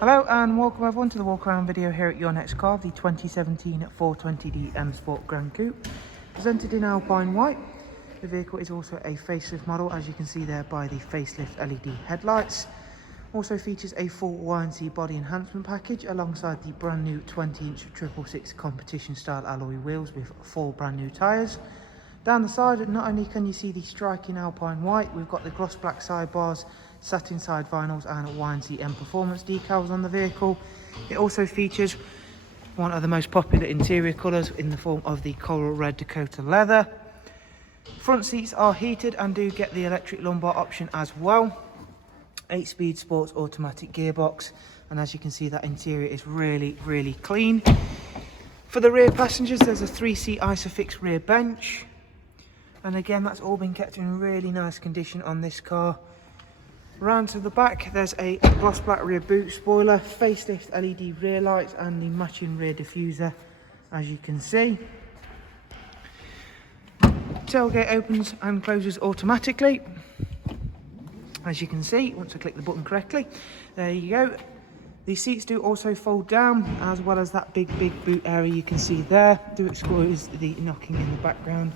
Hello and welcome everyone to the walk around video here at Your Next Car, the 2017 420D M Sport Gran Coupe, presented in Alpine white. The vehicle is also a facelift model, as you can see there by the facelift LED headlights. Also features a full YNC body enhancement package alongside the brand new 20-inch 666 competition style alloy wheels with 4 brand new tyres. Down the side, not only can you see the striking Alpine white, we've got the gloss black sidebars, satin side vinyls and YNC Mperformance decals on the vehicle. It also features one of the most popular interior colours in the form of the coral red Dakota leather. Front seats are heated and do get the electric lumbar option as well. 8-speed sports automatic gearbox, and as you can see, that interior is really clean. For the rear passengers, there's a 3-seat Isofix rear bench, and again that's all been kept in really nice condition on this car. Round to the back, there's a gloss black rear boot spoiler, facelift LED rear lights and the matching rear diffuser, as you can see. Tailgate opens and closes automatically, as you can see once I click the button correctly. There you go. The seats do also fold down, as well as that big boot area you can see there. Do excuse the knocking in the background,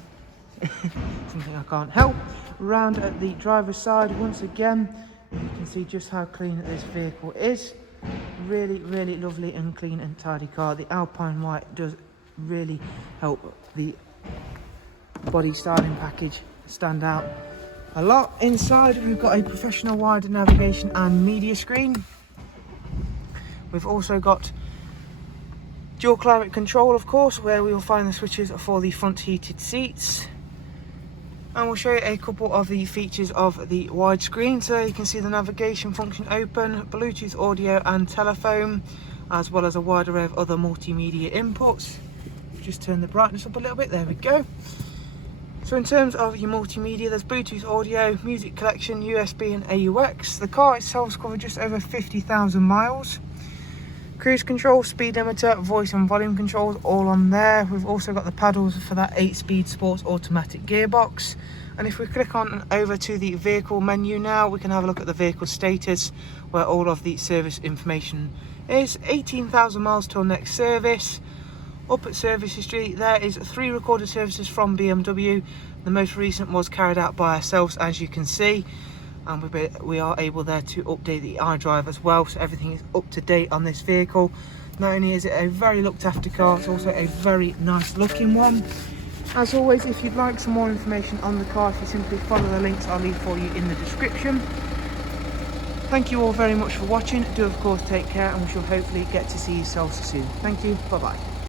something I can't help. Round at the driver's side, once again you can see just how clean this vehicle is. Really lovely and clean and tidy car. The Alpine white does really help the body styling package stand out a lot. Inside we've got a professional wide navigation and media screen. We've also got dual climate control, of course, where we will find the switches for the front heated seats. And we'll show you a couple of the features of the widescreen. So you can see the navigation function open, Bluetooth audio and telephone, as well as a wide array of other multimedia inputs. Just turn the brightness up a little bit, there we go. So in terms of your multimedia, there's Bluetooth audio, music collection, USB and AUX. The car itself has covered just over 50,000 miles. Cruise control, speed limiter, voice and volume controls all on there. We've also got the paddles for that 8-speed sports automatic gearbox. And if we click on and over to the vehicle menu now, we can have a look at the vehicle status, where all of the service information is. 18,000 miles till next service. Up at service history, there is 3 recorded services from BMW. The most recent was carried out by ourselves, as you can see, and we are able there to update the iDrive as well, so everything is up to date on this vehicle. Not only is it a very looked after car, it's also a very nice looking one. As always, if you'd like some more information on the car, if you simply follow the links I'll leave for you in the description. Thank you all very much for watching. Do of course take care, and we shall hopefully get to see yourselves soon. Thank you, bye bye.